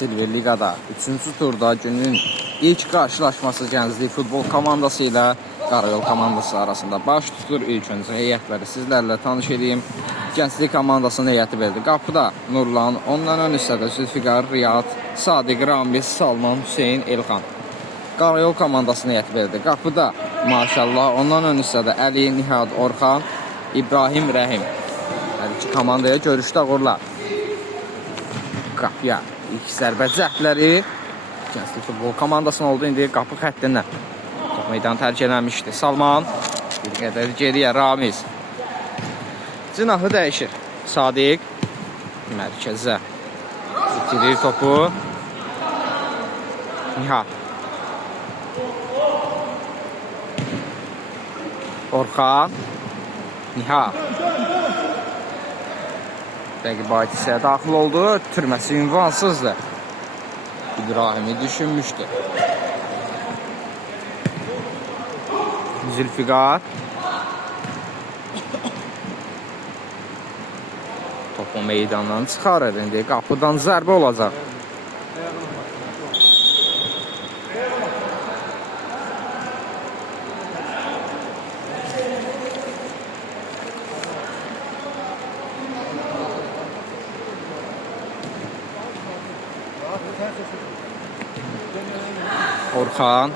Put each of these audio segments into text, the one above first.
Silver Ligada 3-cü turda günün ilk karşılaşması Gənclik futbol komandası ilə Qarayol komandası arasında baş tutur. İlk öncə heyətləri sizlərlə tanış edeyim. Gənclik komandasının heyəti verdi. Qapıda Nurlan, ondan ön hissədə Zülfiqar, Riyad, Sadiq, Ramiz, Salman, Hüseyin, Elxan. Qarayol komandasının heyəti verdi. Qapıda maşallah, ondan ön hissədə Əli, Nihad, Orxan, İbrahim, Rəhim. Hər iki komandaya görüşdə uğurlar. Qapıya ilk zərbə cəhdləri Gənclik futbol komandasının oldu. İndi qapı xəttindən top meydanı tərk eləmişdi. Salman bir qədər geriyə, Ramiz cinahı dəyişir. Sadiq mərkəzə itirir topu. Nihad, Orxan, Nihad rəqib hissəyə daxil oldu. Türməsi ünvansızdır. İbrahimi düşünmüşdü. Zülfiqar topu meydandan çıxarır. İndi qapıdan zərbə olacaq. Orxan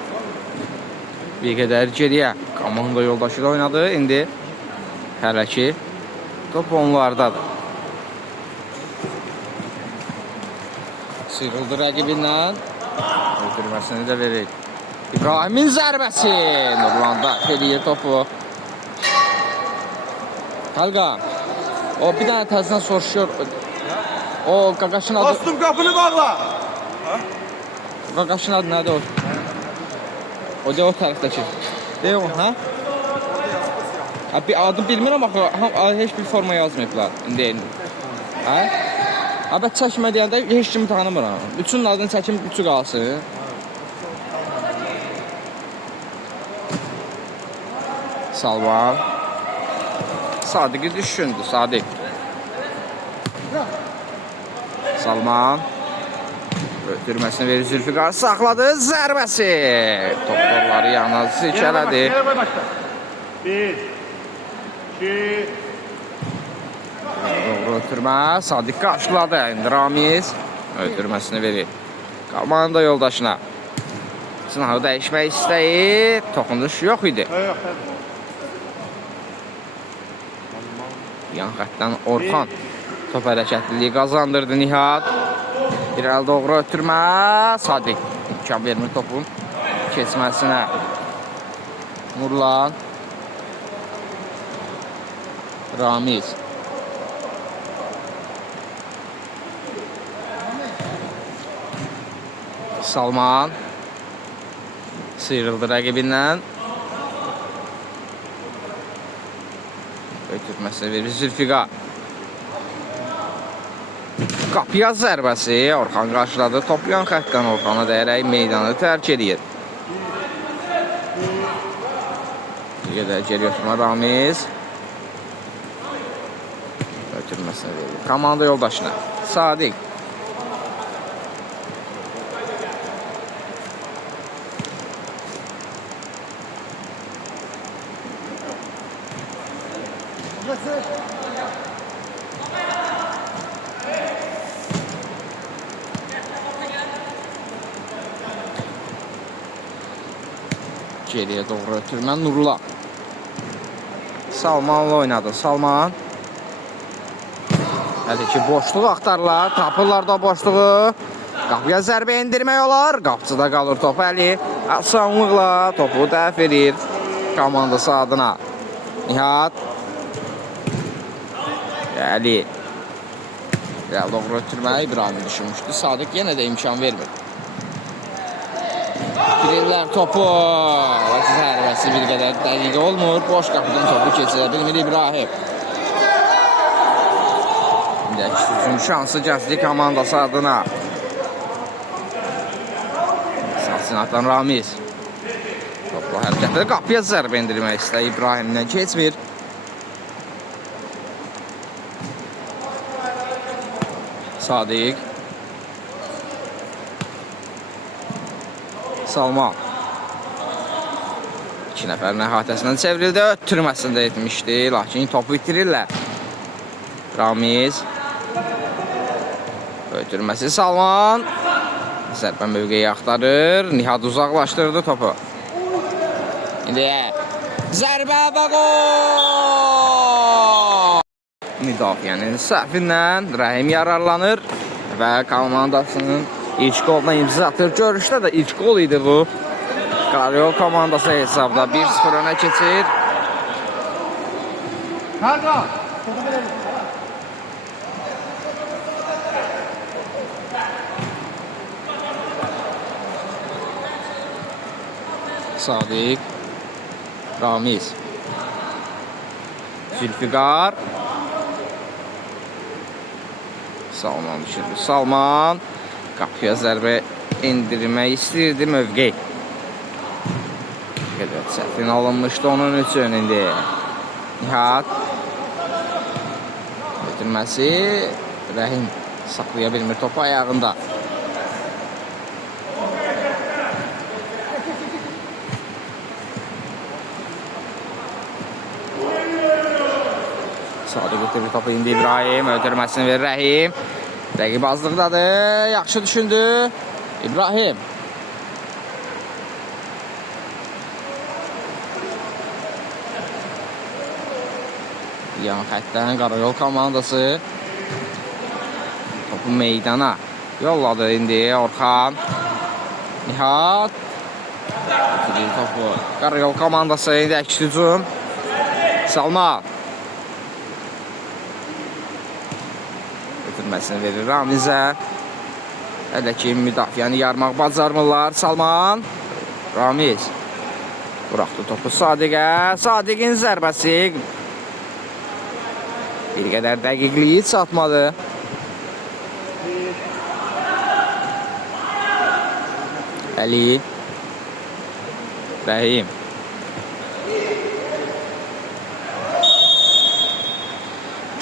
bir qədər geriyə, komanda yoldaşı da oynadı. İndi hələ ki top onlardadır. Sıyrıldı rəqibindən. Öldürməsini də verir. İbrahimin zərbəsi. Nurlan da eləyir topu. Halqa, o bir dənə təzdən soruşuyor. O qaqaşın adı... Dostum, qapını bağla. Qaqaşın adı nədir o? O da o tərəfdəki. Deyək o, hə? Bir adı bilmirəm axı, heç bir forma yazmayıblar. İndi. Hə? Bət çəkmə deyəndə heç kimi tanımıram. Üçün adını çəkim, üçü qalsın. Salvan. Sadiq'i düşündü, Sadiq. Salman. Ötürməsini verir Zülfiqar, saxladı, zərbəsi. Doktorları yanına silkələdi. Bir, iki. Doğru ötürmə, Sadiq qarşıladı. İndi Ramiz ötürməsini verir komanda yoldaşına. Sınavı dəyişmək istəyi, toxunuş yox idi. Yan xətdən Orxan top hərəkətliliyi qazandırdı. Nihad İrəli doğru ötürmə, Sadiq imkan vermir topun keçməsinə. Nurlan, Ramiz Salman sıyrıldı rəqibindən. Ötürməsi verir Zülfiqar. Qapıya zərbəsi, Orxan qarşıladı. Top yan xətdən Orxana dəyərək meydanı tərk edir. Bir qədər geri ötürmə Ramiz. Ötürməsini verir komanda yoldaşına. Sadiq. Geriyə doğru ötürmə Nurla. Salmanla oynadı. Salman. Hələ ki boşluq axtarırlar. Tapırlar da boşluğu. Qapıya zərbə endirmək olar. Qapıcıda qalır top. Əli asanlıqla topu dəf edir komandası adına. Nihad. Əli. Gəl doğru ötürmə. İbrahim düşünmüşdü. Sadiq yenə də imkan vermir. Girirlər topu. Zərbəsi bir qədər dəqiq olmur. Boş qapıdan topu keçirə bilmir İbrahim. İndəki şansı Gənclik komandası adına. Sasını atan Ramiz. Topla hərəkətləri qapıya zərbə endirmək istəyir. İbrahimdən keçmir. Sadiq. Salman. 2 nəfərin əhatəsindən çevrildi. Ötürməsində etmişdi. Lakin topu itirirlər. Ramiz. Ötürməsi Salman. Zərbə mövqeyi axtarır. Nihad uzaqlaşdırdı topu. İndi zərbə və gol! Müdafiənin səhvindən Rəhim yararlanır və komandasının ilk qoluna imza atır. Görüşdə də ilk qol idi bu. Qaryol komandası hesabda 1-0 öne keçir. Karga. Sadiq. Ramiz. Zülfiqar. Salman düşürdü. Salman. Qapıya zərbə indirmək istəyirdi mövqey. Qədər çətin alınmışdı onun üçün indi. Nihad. Ötürməsi. Rəhim saxlaya bilmir topu ayağında. Sadiq ötürür topu indi İbrahim. Ötürməsini verir Rəhim. Rəqib azlıqdadır. Yaxşı düşündü. İbrahim. Yan xəttdən Qarayol komandası topu meydana yolladı indi Orxan. Nihad. Topu Qarayol komandası indi əks hücum. Salman. Ötürməsini verir Ramizə. Hələ ki müdafiəni yarmaq bacarmırlar. Salman. Ramiz. Buraxdı topu Sadiqə. Sadiqin zərbəsi. Bir qədər dəqiqliyi çatmadı. Əli. Rəhim.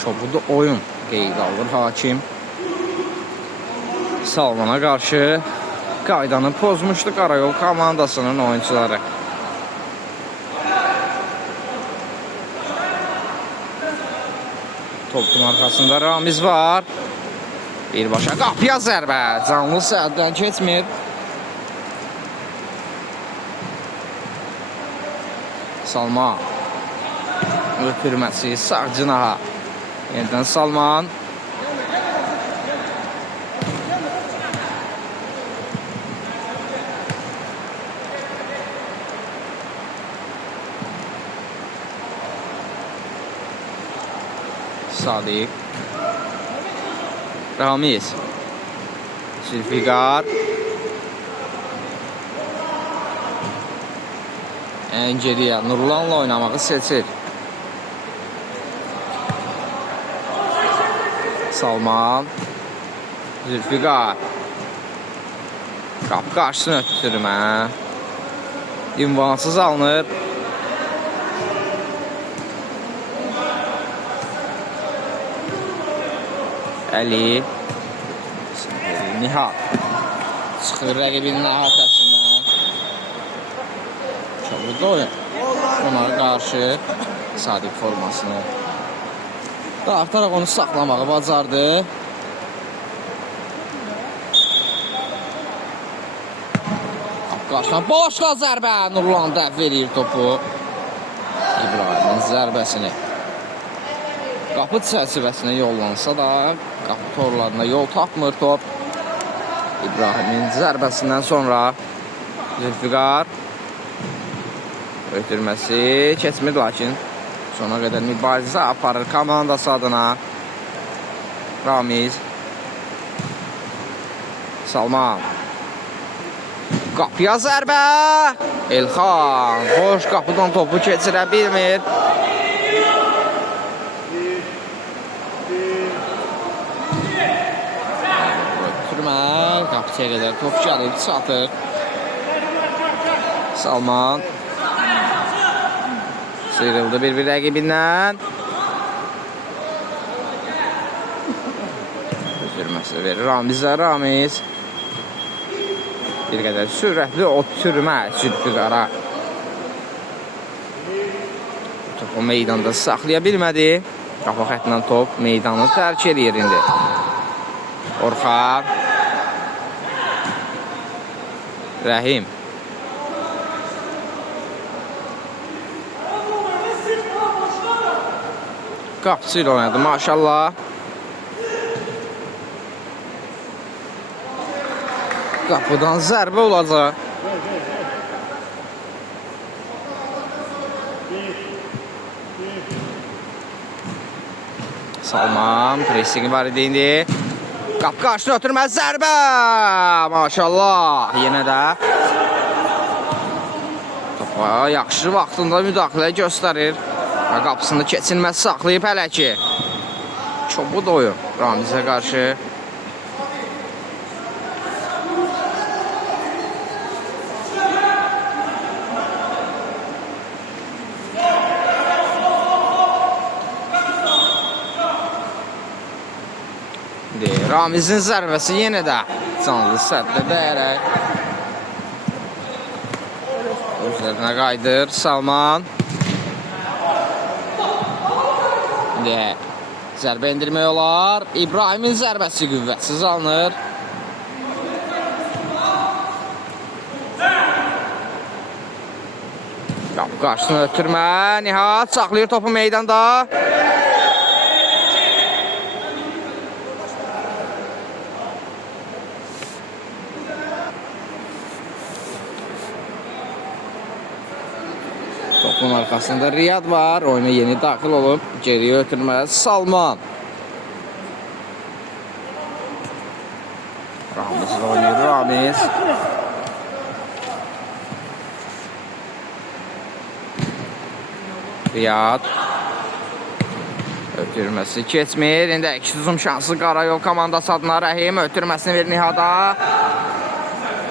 Çoxudu oyun qeyd alır hakim. Salmana qarşı qaydanı pozmuşdu Qarayol komandasının oyuncuları. Topun arkasında Ramiz var. Birbaşa qapıya zərbə. Canlı səhəddən keçmir. Salman. Ötürməsi sağ cinaha. Yeniden Salman. Sadiq. Ramiz. Zülfiqar. En geriye Nurlan'la oynamağı seçir. Salman. Zülfiqar. Qapı qarşısını ötürmə. İmvansız alınır. Əli. Nihad. Çıxır rəqibinin əhatəsindən. Çabuk oyun. Ona qarşı Sadiq formasını dartaraq onu saxlamağı bacardı. Qarşıdan boşla zərbə. Nurlan dəf verir topu. İbrahimin zərbəsini. Qapı çərçivəsinə yollansa da qapı torlarına yol tapmır top. İbrahimin zərbəsindən sonra Zülfiqar ötürməsi keçmir, lakin sona qədər mübarizə aparır komandası adına. Ramiz. Salman. Qapıya zərbə. Elxan boş qapıdan topu keçirə bilmir. Qapıya qədər top gəlib çatır. Salman sıyrıldı bir rəqibindən. Ötürməsi verir Ramizə. Ramiz. Bir qədər sürətli ötürmə Zülfüqara. Topu meydanda saxlaya bilmədi. Qapı xəttindən top meydanı tərk edir indi. Orxan. Rəhim. Qapısı ilə oynadı maşallah. Qapıdan zərbə olacaq. Salman pressing var idi indi. Qapı qarşısına ötürməz zərbə. Maşallah. Yenə də topa yaxşı vaxtında müdaxilə göstərir. Və qapısını keçilməz saxlayıb hələ ki. Çobud oyun Ramizə qarşı. Ramizin zərbəsi yenə də canlı sərtlə dəyərək üzərinə qaydır Salman. Zərbə indirmək olar. İbrahimin zərbəsi qüvvətsiz alınır. Qapı qarşısına ötürmə. Nihat saxlayır topu meydanda. Topun arxasında Riyad var. Oyuna yeni daxil olub. Geriyə ötürməz Salman. Ramiz oynayır. Ramiz. Riyad. Ötürməsi keçmir. İndi iki uzun şansı Qarayol komandası adına Rəhim. Ötürməsini verir Nihada.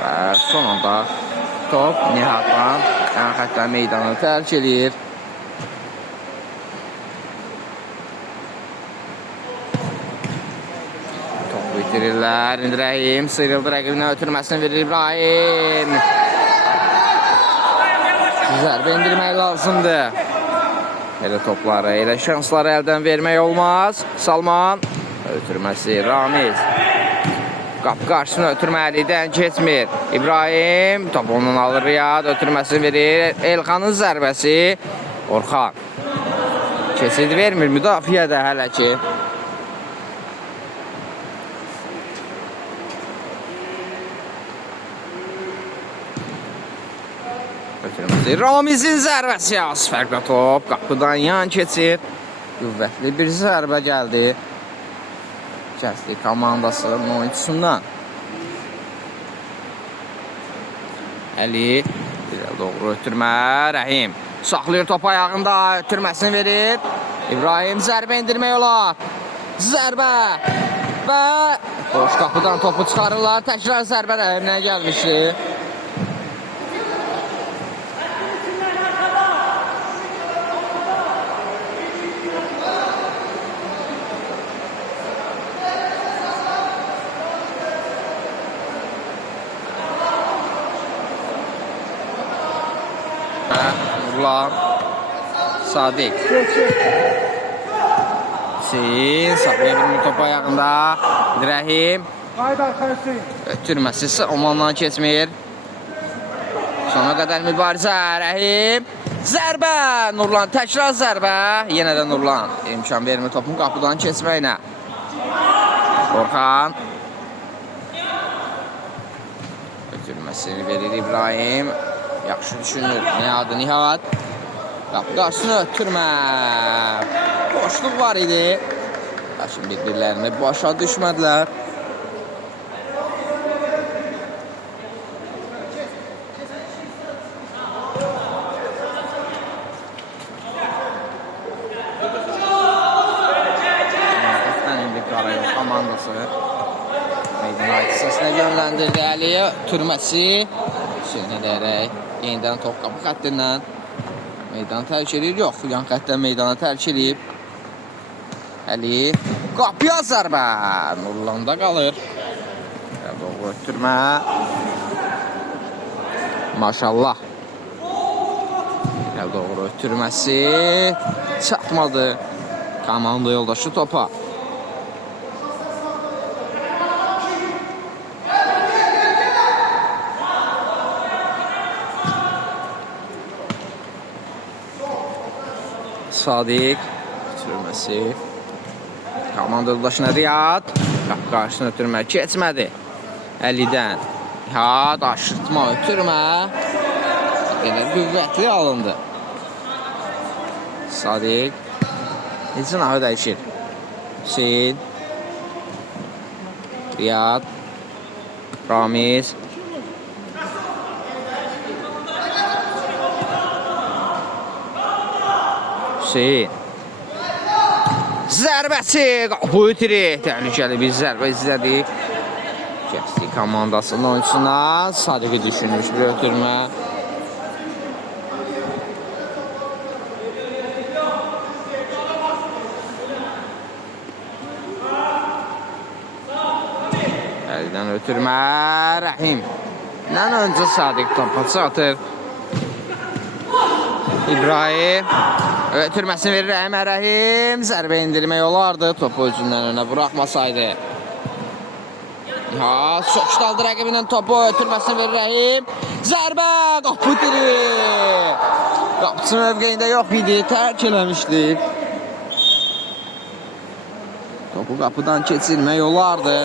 Və son anda top Nihatdan yan xəttə meydanı tərk edir. Top bitirirlər. İndi Rəhim sıyrıldı. Rəqibinə ötürməsini verir İbrahim. Zərbə indirmək lazımdır. Elə topları, elə şansları əldən vermək olmaz. Salman. Ötürməsi Ramiz. Qapı qarşısına ötürməlidən keçmir. İbrahim top ondan alır Riyad. Ötürməsini verir. Elxanın zərbəsi. Orxan. Kesid vermir. Müdafiə də hələ ki. Ötürməsi. Ramizin zərbəsi. Az fərqlə top. Qapıdan yan keçir. Qüvvətli bir zərbə gəldi. Gənclik komandasının oyuncusundan. Əli bir doğru ötürmə. Rəhim saxlayır top ayağında. Ötürməsini verir. İbrahim zərbə indirmək olar. Zərbə və boş qapıdan topu çıxarırlar. Təkrar zərbə Rəhimlə gəlmişdi. Nurlan Sadiq Hüseyin saxlaya bilmir top ayağında. Rəhim ötürməsi onlardan keçmir. Sona qədər mübarizə. Rəhim zərbə. Nurlan təkrar zərbə. Yenə də Nurlan imkan vermir topun qapıdan keçməyinə. Orxan ötürməsini verir İbrahim. Yaxşı düşünür. Nihat. Qapı qarşısına ötürmə. Boşluq var idi. Lakin bir-birlərini başa düşmədilər. Qarayol komandası meydan hissəsinə yönləndirdi. Əliyə ötürməsi. Hüseynə dəyərək yenidən top qapı xəttindən meydanı tərk edir. Yox, yan xəttdən meydanı tərk edib. Əli qapıya zərbə. Nurlanda qalır. Doğru ötürmə. Maşallah. Elə doğru ötürməsi çatmadı. Komanda yoldaşı topa. Sadiq ötürməsi. Komanda yoldaşına Riyad. Qarşısına ötürmə keçmədi. Əlidən. Riyad aşırtma ötürmə. Elə qüvvətli alındı. Sadiq. Necə nahı dəyişir. Hüseyin. Riyad. Ramiz. Hüseyin. Zərbəsi qapı itirir. Təhlükəli bir zərbə izlədik. Gənclik komandasının oyuncusuna Sadiqi düşünmüş bir ötürmə. Əldən ötürmə Rəhim. Dən öncə Sadiq topa çatır. İbrahim. Ötürməsini verir Rəhimə. Rəhim zərbə indirmək olardı. Topu özündən önə buraxmasaydı. Soçdu aldı rəqibindən topu. Ötürməsini verir Rəhim. Zərbə qapı dirir. Qapıçı mövqeyində yox idi. Tərk eləmişdi. Topu qapıdan keçirmək olardı.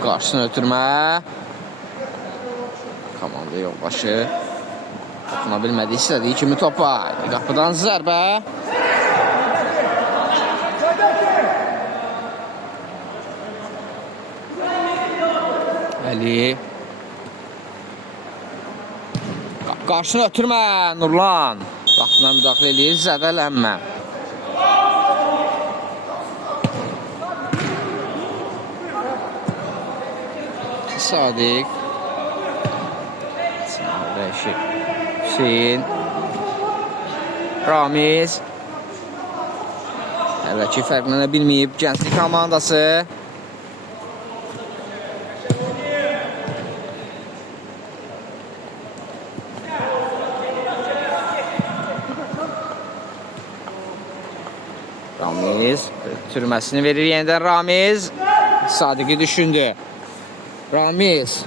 Qarşısına ötürmə. Komanda yolbaşı tutuna bilmədi, istədiyi kimi topa. Qapıdan zərbə. Əli. Qarşısına ötürmə Nurlan. Qapına müdaxilə edir, zədələnmə. Sadiq. Dəyişir. Hüseyin. Ramiz. Əvvəlki fərqlənə bilməyib Gənclik komandası. Ramiz. Türməsini verir yenidən Ramiz. Sadiqi düşündü. Ramiz.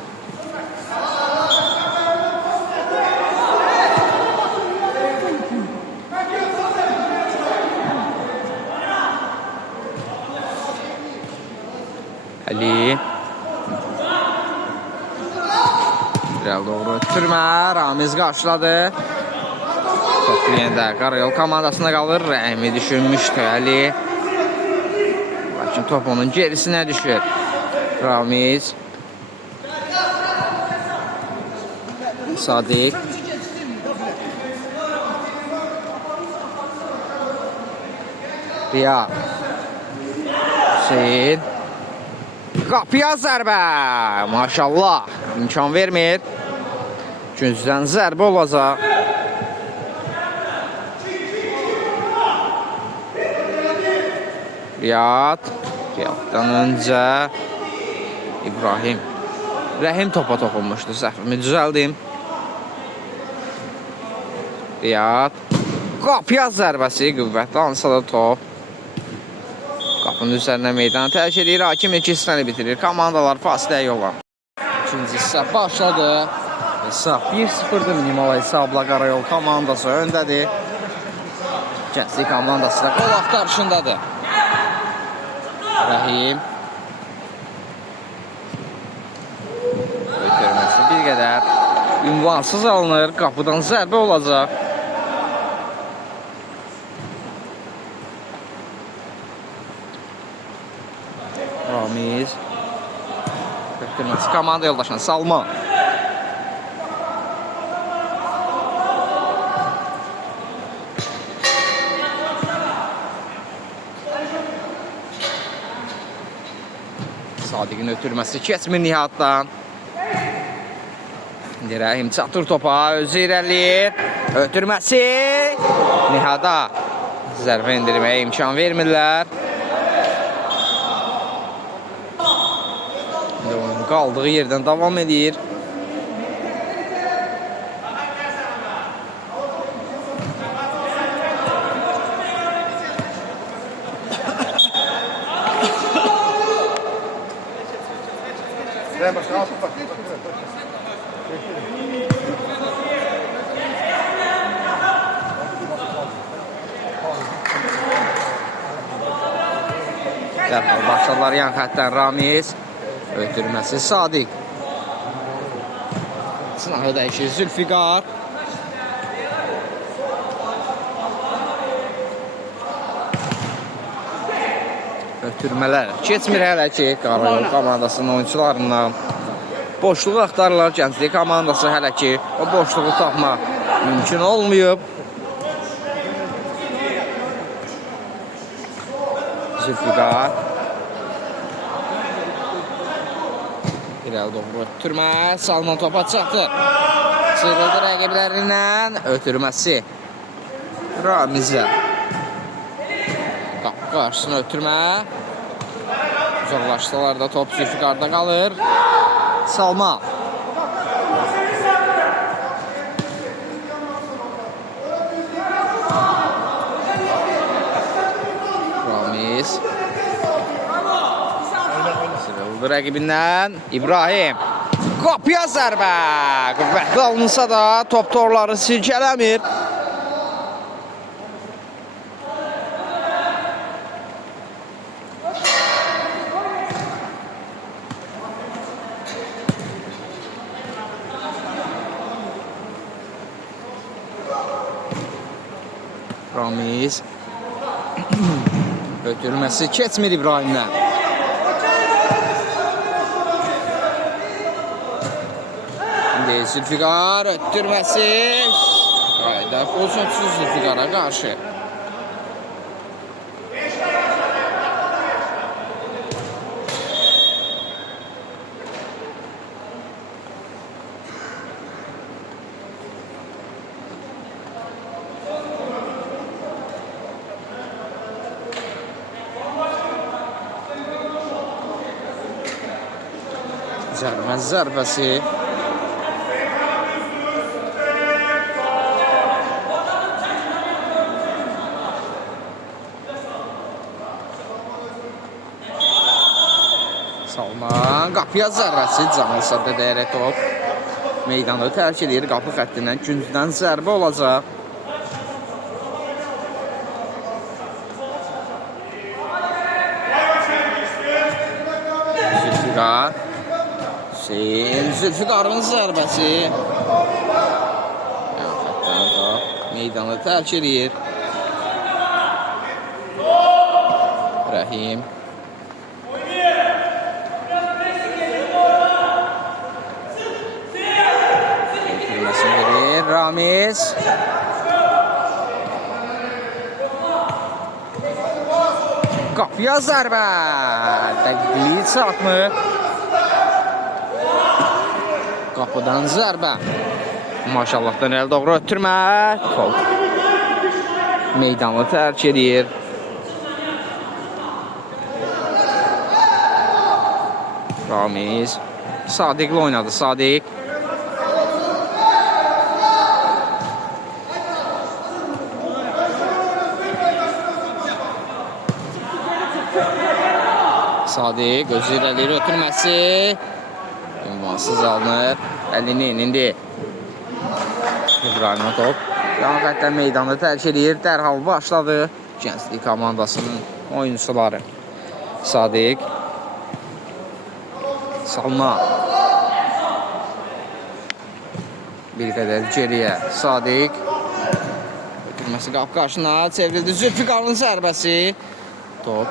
Ali. Biraz doğru ötürmə. Ramiz qarşıladı. Topu yenə Qarayol komandasına qalır. Rəhimi düşünmüşdü Ali. Lakin top onun gerisinə düşür. Ramiz. Sadiq. Riyad. Hüseyin. Qapıya zərbə. Maşallah. İmkan vermir. Güncdən zərbə olacaq. Riyad. Riyaddan öncə İbrahim. Rəhim topa toxunmuşdu. Səhvimi düzəldim. Riyad. Qapıya zərbəsi. Qüvvətli alınsa da top. Qapının üzərinə meydanı tərk edir. Hakim ilk hissəni bitirir. Komandalar fasiləyə yola. İkinci hissə başladı. Hesab 1-0'dır. Minimal hesabla Qarayol komandası öndədir. Gənclik komandası da qol axtarışındadır. Rəhim. Ötürməsi bir qədər ünvansız alınır. Qapıdan zərbə olacaq. Ramiz. Ötürməsi komanda yoldaşına Salman. Sadiqin ötürməsi keçmir Nihatdan. İndi Rəhim çatır topa, özü irəliyir. Ötürməsi. Nihada zərbə endirməyə imkan vermirlər. Oyun qaldığı yerdən davam edir. Dərhal başladılar yan xəttdən Ramiz. Ötürməsi Sadiq. Sınağı dəyişir Zülfiqar. Ötürmələr keçmir hələ ki Qarayol komandasının oyuncularından. Boşluğu axtarırlar Gənclik komandası hələ ki. O boşluğu tapmaq mümkün olmayıb. Zülfiqar. İrəli doğru ötürmə. Salman topa çatır. Sıyrıldı rəqiblərindən. Ötürməsi. Ramizə. Qapı qarşısına ötürmə. Uzaqlaşsalar da top Zülfiqarda qalır. Salman. Ramiz. Sıyrıldı rəqibindən. İbrahim. Qapıya zərbə. Qüvvətli alınsa da top torları silkələmir. Ramiz. Ötürməsi keçmir İbrahimdən. İndi Zülfiqar ötürməsi. Qayda pozisyonsuz Zülfiqara qarşı. Cərməz zərbəsi. Salman qapıya zərbəsi. Canlısa da dəyərək top. Meydanı tərk edir. Qapı xəttindən güncdən zərbə olacaq. Zülfiqar. Zülfiqarın zərbəsi. Meydanı tərk edir. Rəhim. Ötürməsini verir Ramiz. Qapıya zərbə. Dəqiqliyi çatmır. Qapıdan zərbə. Maşallahdan el doğru ötürmə. Top meydanı tərk edir. Ramiz. Sadiqlə oynadı. Sadiq. Sadiq özü irəlir ötürməsi. Ünvansız alınır. Əlini indi. İbrahim top. Yan xətdən meydanı tərk edir. Dərhal başladı Gənclik komandasının oyuncuları. Sadiq. Salman. Bir qədər geriyə. Sadiq. Ötürməsi qapı qarşısına çevrildi. Zülfiqarın zərbəsi. Top.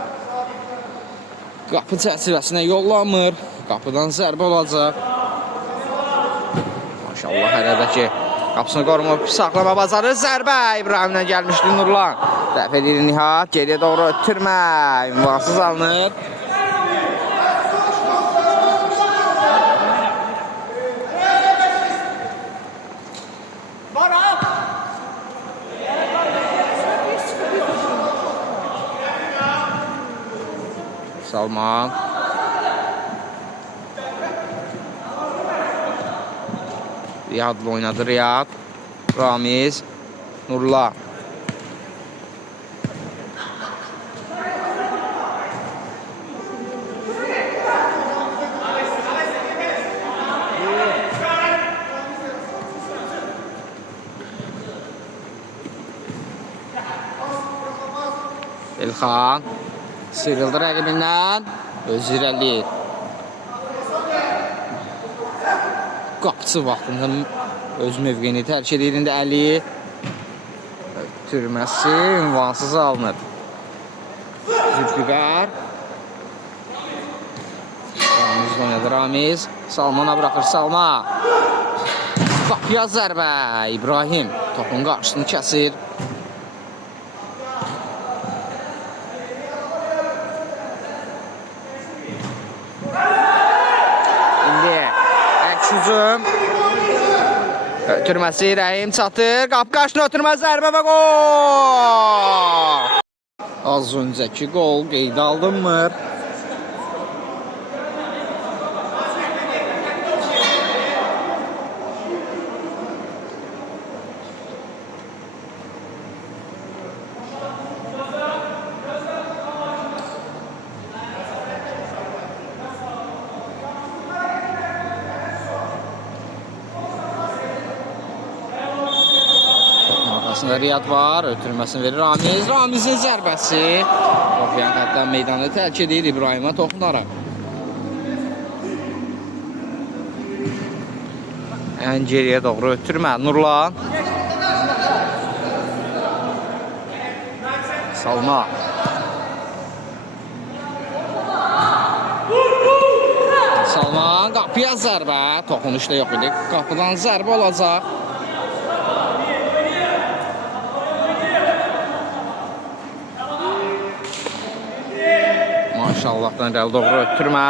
Qapı çərçivəsinə yollanmır. Qapıdan zərbə olacaq. Maşallah hələ də ki qapısını qorumub saxlama bacarır. Zərbə İbrahimdən gəlmişdi Nurlan. Dəf edir Nihat. Geriyə doğru ötürmə. Ünvansız alınır. Salman. Riyad'la oynadı Riyad. Ramiz. Nurla. Elxan. Sıyrıldı rəqibindən. Özü irəliyir. Qapısı vaxtında öz mövqeyini tərk edir. İndi Əli türməsi ünvansız alınır. Zülfiqar. Ramiz oynadı Ramiz. Salmana bırakır Salman. Qapıya zərbə. İbrahim topun qarşısını kəsir. Hücum. Ötürməsi Rəhim çatır. Qapı qarşısına ötürmə zərbə və gol. Az öncəki gol qeydə alınmır. Riyad var, ötürməsini verir Ramiz. Ramizin zərbəsi. Toplayan xətdən meydanı tərk edir İbrahimə toxunaraq. Ən geriyə doğru ötürmə Nurlan. Salma. Salman qapıya zərbə. Toxunuşda yox idi. Qapıdan zərbə olacaq. Maşallahdan irəli doğru ötürmə.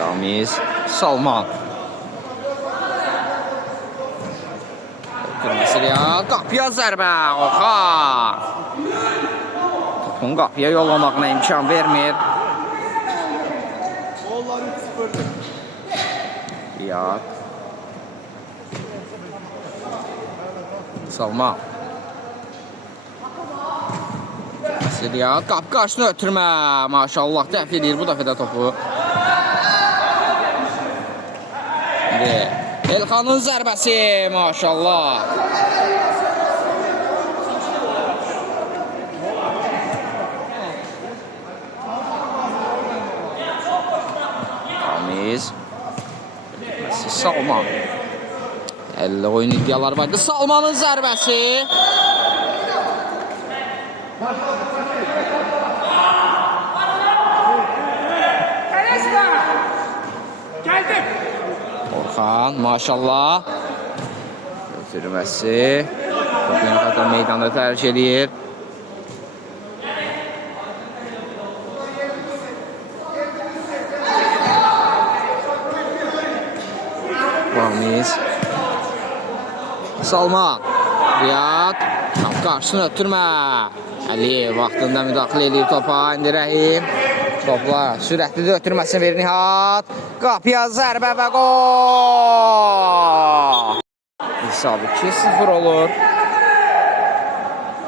Ramiz, Salman. Ötürməsi Riyad, qapıya zərbə, Orxan. Topun qapıya yollamağına imkan vermir. Riyad. Salman. Riyad qapı qarşısına ötürmə. Maşallah dəf edir bu dəfə də topu. Elxanın zərbəsi. Maşallah. Ramiz. Salman. 50 oyun iddialar vardı. Salmanın zərbəsi. Geldim. Orxan maşallah. Ötürməsi. Toplayan xətdən meydanda tərk edir. Ramiz. Salman. Riyad. Qapı qarşısını ötürmə. Əliyev vaxtında müdaxilə edir topa. İndi Rəhim. Topla sürətli də ötürməsini verir Nihat. Qapıya zərbə və gol. Hesabı 2-0 olur.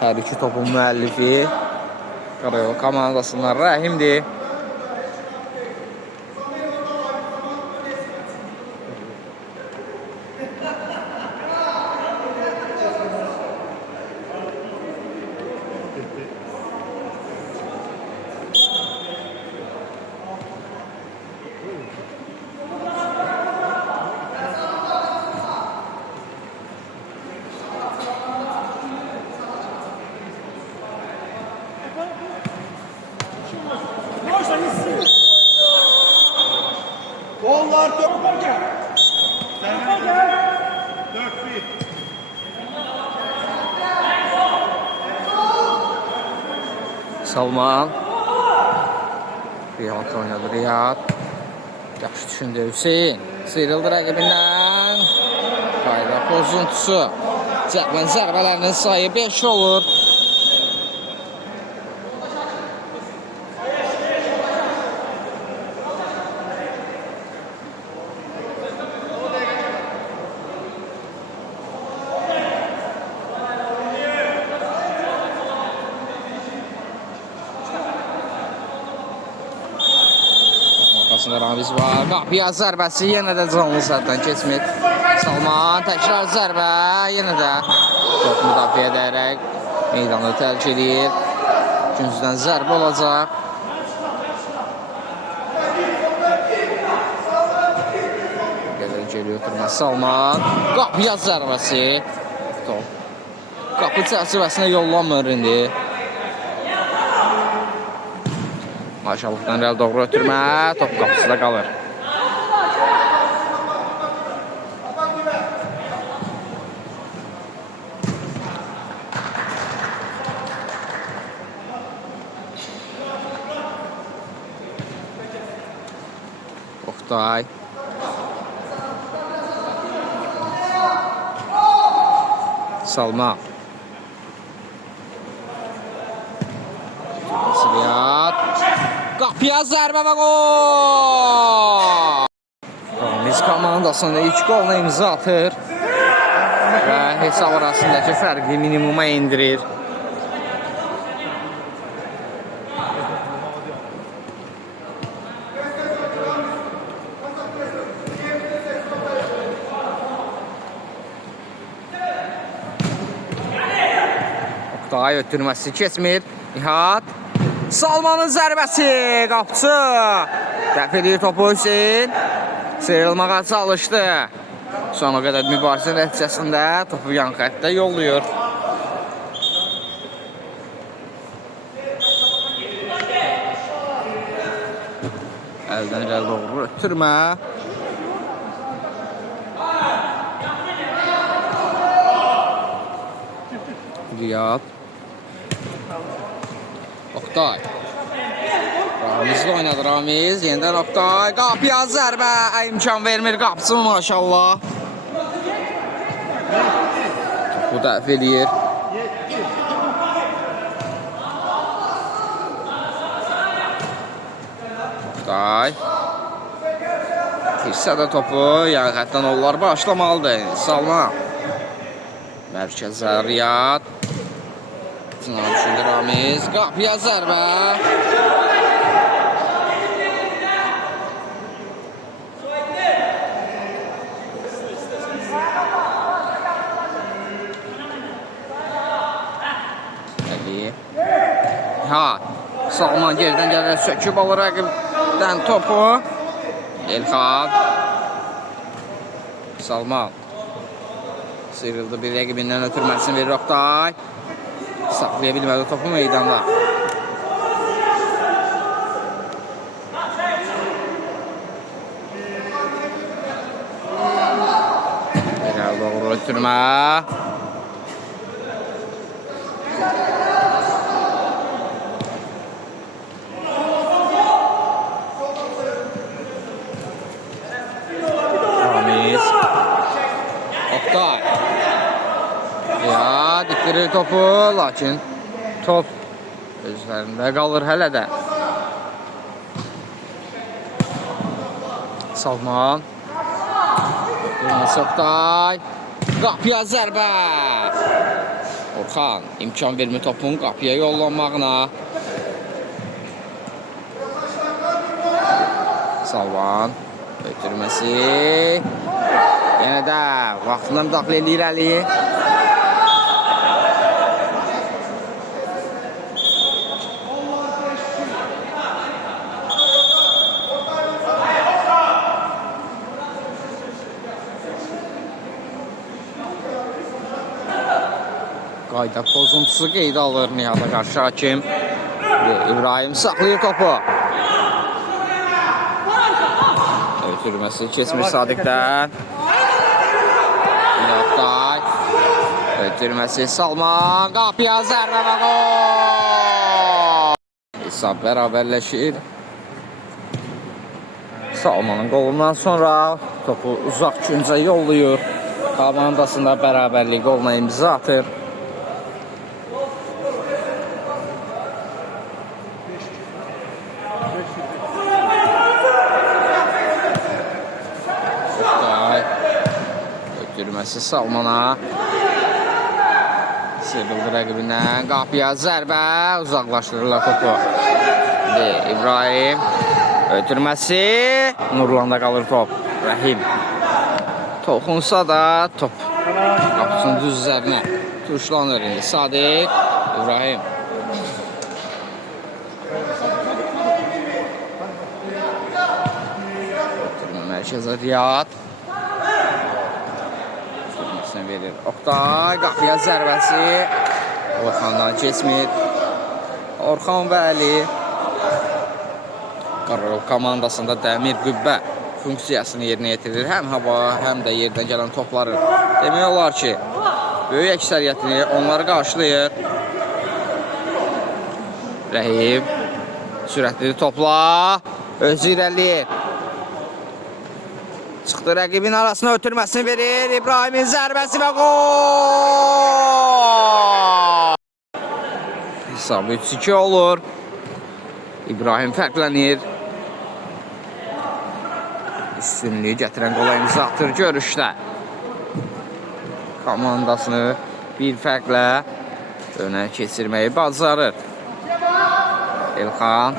Hər iki topun müəllifi Qarayol komandasından Rəhimdir. Kollar topa gel. Topa gel. 4-1. Salman. Riyad oynadı Riyad. Yaxşı düşündü Hüseyin. Sıyrıldı rəqibindən. pozuntusu. Cəbən zərbələrinin sayı 5 olur. Arkasında Ramiz var. Qapıya zərbəsi yenə də canlı sərdən keçmir. Salman təkrar zərbə. Yenə də top müdafiə edərək meydanı tərk edir. Güncüdən zərbə olacaq. Geliyor oturma Salman. Qapıya zərbəsi. Top qapı çərçivəsinə yollanmır indi. Maşallıqdan irəli doğru ötürmə, top qapısında qalır. Oktay. Salma. Siriyat. Qapıya zərbə və gol! Ramiz komandasında ilk qoluna imza atır və hesab arasındakı fərqi minimuma indirir. Oktay ötürməsi keçmir. Nihat. Salmanın zərbəsi, qapçı dəf edir topu Hüseyin, sıyrılmağa çalışdı. Sona qədər mübarizə nəticəsində topu yan xəttə yolluyor. Əldən irəli doğru ötürmə. Riyad. Oktay. Ramizlə oynadı Ramiz. Yenidən Oktay. Qapıya zərbə. İmkan vermir qapısı maşallah. Bu dəf eləyir. Oktay. Tirsə də topu yan xətdən onlar başlamalıdır. Salma. Mərkəzə Riyad. Sınav düşündü Ramiz. Qapıya zərbə. Əli. Nihat. Salman gerdən gələrək söküb alır rəqibdən topu. Elxan. Salman. Sıyrıldı bir rəqibindən ötürməsini verir Oktay. Saxlaya bilmədi topu meydanda. İrəli doğru ötürmə. Ramiz. Oktay. Ya diktirir topu, lakin top özlərində qalır hələ də. Salman. Oktay. Qapıya zərbə. Orxan imkan vermir topun qapıya yollanmağına. Salman. Ötürməsi. Yenə də vaxtında müdaxilə edir Əli. Qayda pozuntusu qeydə alır Nihada qarşı hakim. İbrahim saxlayır topu. Ötürməsi keçmir Sadiqdən. Oktay. Ötürməsi Salman. Qapıya zərbə və gol! Hesab bərabərləşir. Salmanın qolundan sonra topu uzaq küncə yollayır komandasında bərabərlik olma imza atır. Ötürməsi Salmana. Sevildi rəqibindən. Qapıya zərbə. Uzaqlaşdırırlar topu. İbrahim. Ötürməsi. Nurlanda qalır top. Rəhim. Toxunsa da top qapısının düz üzərinə tuşlanır indi. Sadiq. İbrahim. Mərkəzə Riyad. Sürməsini verir. Oqtay. Qapıya zərbəsi. Orxandan keçmir. Orxan və Əli. Qarabağ komandasında dəmir qübbə funksiyasını yerinə yetirir. Həm hava, həm də yerdən gələn topları. Demək olar ki, böyük əksəriyyətini onları qarşılayır. Rəhim. Sürətli topla. Özü irəliyir. Çıxdı rəqibin arasına, ötürməsini verir. İbrahimin zərbəsi və gol! Hesabı 3-2 olur. İbrahim fərqlənir. İstinliyi gətirən qola imza atır görüşdə. Komandasını bir fərqlə önə keçirməyi bacarır. Elxan.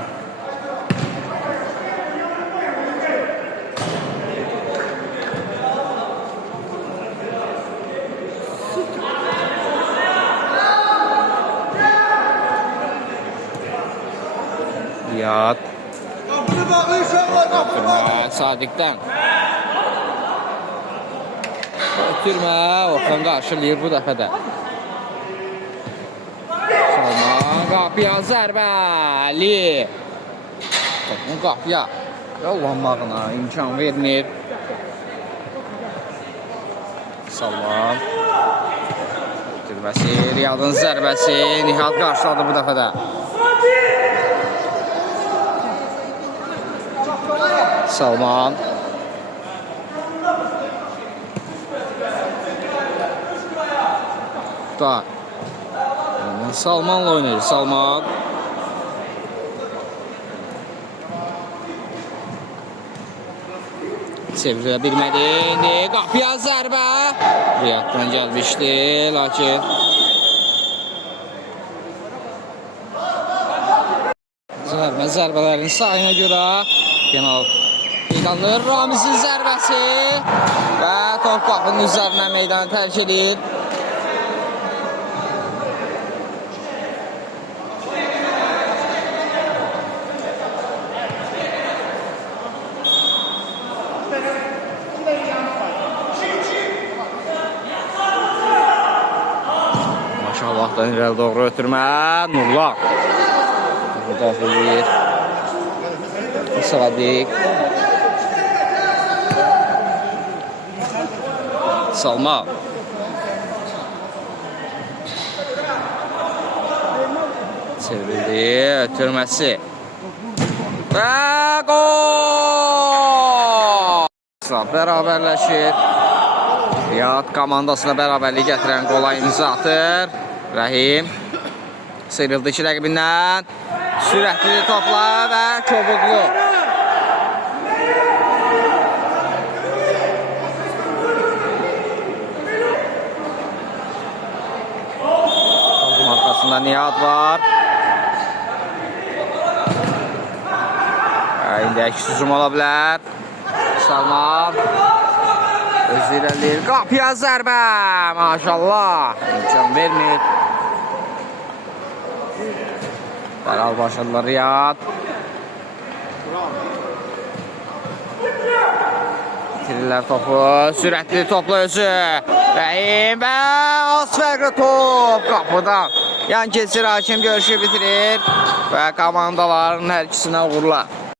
Riyad. Sadiqdən. Ötürmə. Orxan qarşılayır bu dəfə də. Salman qapıya zərbə. Ali. Topun qapıya yollanmağına imkan vermir. Salman. Ötürməsi. Riyadın zərbəsi. Nihat qarşıladı bu dəfə də. Salman. Da. Salmanla oynayır. Salman. Çevirə bilmədi. Qapıya zərbə. Riyaddan gəlmişdi. Lakin zərbələrin sayına görə penal qazanılır. Ramizin zərbəsi və top qapının üzərinə meydanı tərk edir. Maşallahdan irəli doğru ötürmə. Nurla. Müdafiə edir. Sadiq. Salma. Çevrildi. Ötürməsi. Və gol! Bərabərləşir. Riyad komandasına bərabərlik gətirən qola imza atır. Rəhim. Sıyrıldı iki rəqibindən. Sürətli topla və çubuqlu. Topun arkasında Nihat var. İndi əks hücum ola bilər. Salman. Özü irəliyir. Qapıya zərbə. Maşallah. İmkan vermir. Dərhal başladılar Riyad. Bitirirlər topu. Sürətli topla özü. Rəhim və az fərqli top qapıdan. Yan keçir, hakim görüşü bitirir. Və komandaların hər ikisinə uğurlar.